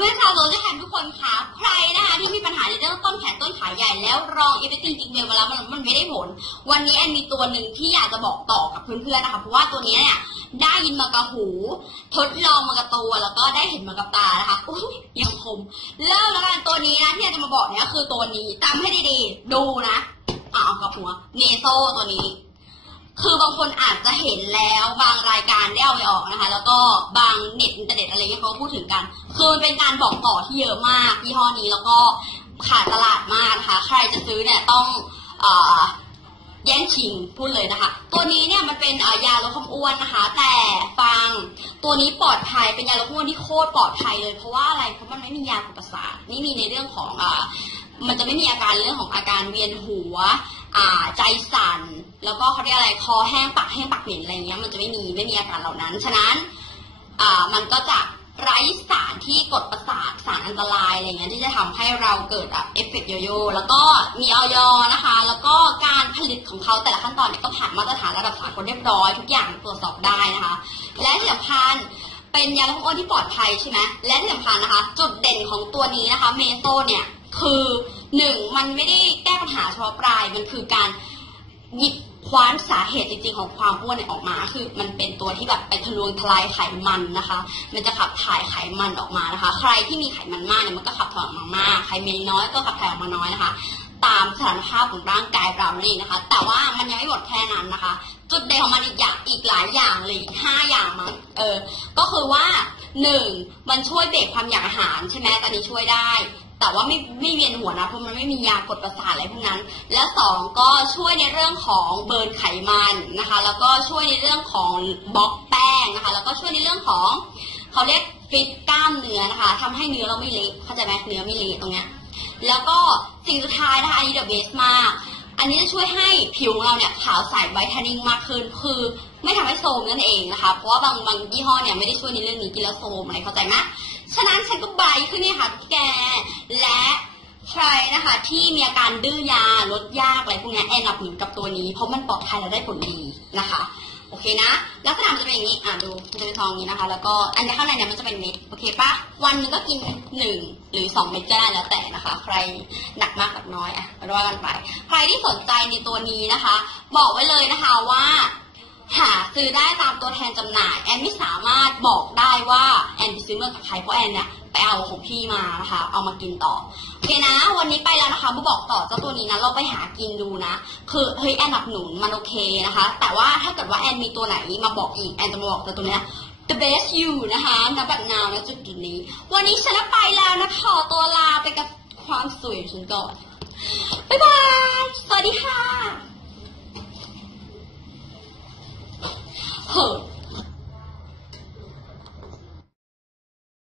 เพื่อนๆชาวโซเชียลแคมทุกคนคะใครนะคะที่มีปัญหาในเรื่องต้นแขนต้นขาใหญ่แล้วลองเอฟเฟกติงจิกเมลาแล้วมันมันไม่ได้ผล วันนี้แอนมีตัวหนึ่งที่อยากจะบอกต่อกับเพื่อนๆนะคะเพราะว่าตัวนี้เนี่ยได้ยินมากับหู ทดลองมากับตัวแล้วก็ได้เห็นมากับตานะคะอุ้ยยังคม เริ่มแล้วกันตัวนี้นะที่อยากจะมาบอกเนี่ยคือตัวนี้จำให้ดีๆดูนะอะเอากับหัวเนโซตัวนี้ คือบางคนอาจจะเห็นแล้วบางร ได้เอาไปออกนะคะ แล้วก็บางเน็ตอินเทอร์เน็ตอะไรเงี้ยเขาพูดถึงกัน คือมันเป็นการบอกต่อที่เยอะมากยี่ห้อนี้แล้วก็ขาดตลาดมากนะคะ ใครจะซื้อเนี่ยต้องอแย่งชิงพูดเลยนะคะ ตัวนี้เนี่ยมันเป็นยาลดความอ้วนนะคะ แต่ฟังตัวนี้ปลอดภัยเป็นยาลดความอ้วนที่โคตรปลอดภัยเลยเพราะว่าอะไรเพราะมันไม่มียากดประสาทไม่มีในเรื่องของอ่ามันจะไม่มีอาการเรื่องของอาการเวียนหัว ใจสั่น แล้วก็เขาเรียกอะไรคอแห้งปากแห้งปากเหม็นอะไรเงี้ยมันจะไม่มีไม่มีอาการเหล่านั้น ฉะนั้นมันก็จะไร้สารที่กดประสาทสารอันตรายอะไรเงี้ยที่จะทำให้เราเกิดเอฟเฟกต์โยโย่แล้วก็มีออยนะคะ แล้วก็การผลิตของเขาแต่ละขั้นตอนเนี่ยก็ผ่านมาตรฐานระดับสากลเรียบร้อยทุกอย่างตรวจสอบได้นะคะ และที่สำคัญเป็นยาลดความอ้วนที่ปลอดภัยใช่ไหมและที่สำคัญนะคะ จุดเด่นของตัวนี้นะคะเมโซเนี่ย คือหนึ่งมันไม่ได้แก้ปัญหาเฉพาะปลายมันคือการหยิบคว้านสาเหตุจริงๆของความอ้วนเนี่ยออกมา คือมันเป็นตัวที่แบบไปทะลวงทลายไขมันนะคะ มันจะขับถ่ายไขมันออกมานะคะ ใครที่มีไขมันมากเนี่ยมันก็ขับถ่ายออกมามาก ใครมีน้อยก็ขับถ่ายออกมาน้อยนะคะ ตามสถานภาพของร่างกายเรานั่นเองนะคะ แต่ว่ามันยังไม่หมดแค่นั้นนะคะ จุดเด่นของมันอีกอย่างอีกหลายอย่างเลยห้าอย่างมั้งเออก็คือว่า หนึ่งมันช่วยเบรกความอยากอาหารใช่ไหมตอนนี้ช่วยได้ แต่ว่าไม่ไม่เวียนหัวนะเพราะมันไม่มียากดประสาทอะไรพวกนั้น และสองก็ช่วยในเรื่องของเบิร์นไขมันนะคะ แล้วก็ช่วยในเรื่องของบล็อกแป้งนะคะ แล้วก็ช่วยในเรื่องของเขาเรียกฟิตกล้ามเนื้อนะคะทำให้เนื้อเราไม่เละเข้าใจไหมเนื้อไม่เละตรงเนี้ยแล้วก็สิ่งสุดท้ายนะคะอันนี้เดอะเบสมาก อันนี้จะช่วยให้ผิวของเราเนี่ยขาวใสไวท์เทนนิ่งมากขึ้น คือไม่ทำให้โทมนั่นเองนะคะ เพราะว่าบางบางยี่ห้อเนี่ยไม่ได้ช่วยในเรื่องนี้กินแล้วโทมอะไรเข้าใจไหมฉะนั้นฉันก็ไบขึ้นเนี่ยค่ะแกและใครนะคะที่มีอาการดื้อยาลดยากอะไรพวกนี้แอนนับหนุนกับตัวนี้ เพราะมันปลอดภัยและได้ผลดีนะคะ เคนะลักษณะมันจะเป็นอย่างนี้อะดูมันจะเป็นทองนี้นะคะ แล้วก็อันนี้ข้างในเนี่ยมันจะเป็นเม็ดโอเคปะวันหนึงก็กินหนึ่งหรือสองเม็ดก็ได้แล้วแต่นะคะ ใครหนักมากกับน้อยอะมาว่ากันไป ใครที่สนใจในตัวนี้นะคะ บอกไว้เลยนะคะว่า หาซื้อได้ตามตัวแทนจำหน่าย แอนไม่สามารถบอกได้ว่าแอนไปซื้อเมื่อกับใครเพราะแอนเนี่ยไปเอาของพี่มานะคะ เอามากินต่อโอเคนะ วันนี้ไปแล้วนะคะมาบอกต่อเจ้าตัวนี้นะเราไปหากินดูนะ คือเฮ้ยแอนหนับหนุนมันโอเคนะคะ แต่ว่าถ้าเกิดว่าแอนมีตัวไหนมาบอกอีกแอนจะมาบอกต่ตัวเนี้ย the best you นะคะณบัดนาวณจุดจุดนี้ วันนี้ฉันไปแล้วนะขอตัวลาไปกับความสวยของฉันก่อนบ๊ายบาย สวัสดีค่ะ